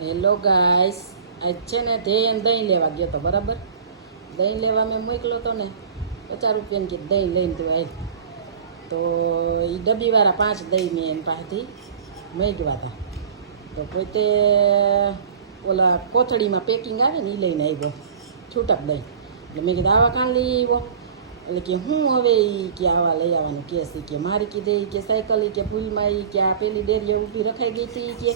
Hello guys, આજ છે ને ધ્યેયને દહીં લેવા ગયો તો બરાબર. દહીં લેવા મેં મોકલો તો ને 50 રૂપિયાની કે દહીં લઈને તું આવી. તો એ ડબ્બીવાળા 5 દહીં મેં એની પાસેથી મેળવ્યા હતા. તો પોતે ઓલા કોથળીમાં પેકિંગ આવે ને એ લઈને આવ્યો, છૂટક દહીં. એટલે મેં કીધું આવા કાં લઈ આવ્યો? એટલે કે હું હવે એ કે આવા લઈ આવવાનું કેસ કે મારી કીધે કે સાયકલ કે ભૂલમાં એ કે આ પેલી ડેરીએ ઊભી રખાઈ ગઈ હતી કે,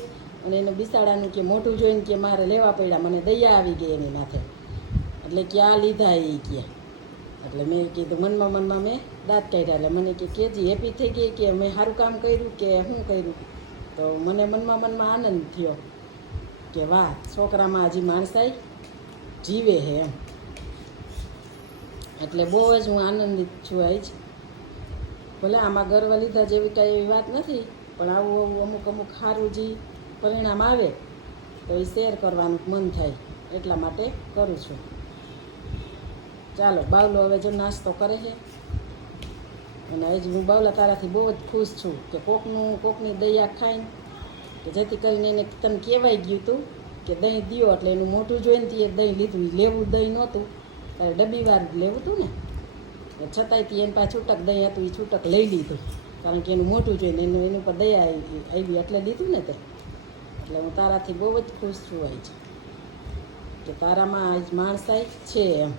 અને એને બિસાડાનું કે મોઢું જોઈને કે મારે લેવા પડ્યા, મને દયા આવી ગઈ એની માથે. એટલે કે આ લીધા એ કે. એટલે મેં કીધું મનમાં મેં દાંત કાઢ્યા. એટલે મને કે કેજી હેપી થઈ ગઈ કે મેં સારું કામ કર્યું કે શું કર્યું? તો મને મનમાં આનંદ થયો કે વાહ, છોકરામાં હજી માણસાઈ જીવે છે એમ. એટલે બહુ જ હું આનંદિત છું. આજ ભલે આમાં ગર્વ લીધા જેવી કાંઈ એવી વાત નથી, પણ આવું અમુક સારું જે પરિણામ આવે તો એ શેર કરવાનું મન થાય, એટલા માટે કરું છું. ચાલો, બાવલો હવે જો નાસ્તો કરે છે. અને હજી હું બાવલા તારાથી બહુ જ ખુશ છું કે કોકની દયા ખાઈને, કે જેથી કરીને એને તને કહેવાય ગયું હતું કે દહીં દ્યો, એટલે એનું મોઢું જોઈને એ દહીં લીધું. લેવું દહીં નહોતું, તારે ડબ્બીવાળું લેવું હતું ને, છતાંય એની પાસે છૂટક દહીં હતું, એ છૂટક લઈ લીધું. કારણ કે એનું મોઢું જોઈને એની ઉપર દયા આવી એટલે લીધું ને તે. એટલે હું તારાથી બહુ જ ખુશ છું આજ કે તારામાં આજ માણસાઈ છે એમ.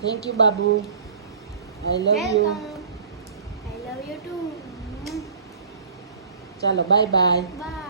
Thank you Babu, I love you. I love you too. ચાલો બાય બાય. Bye.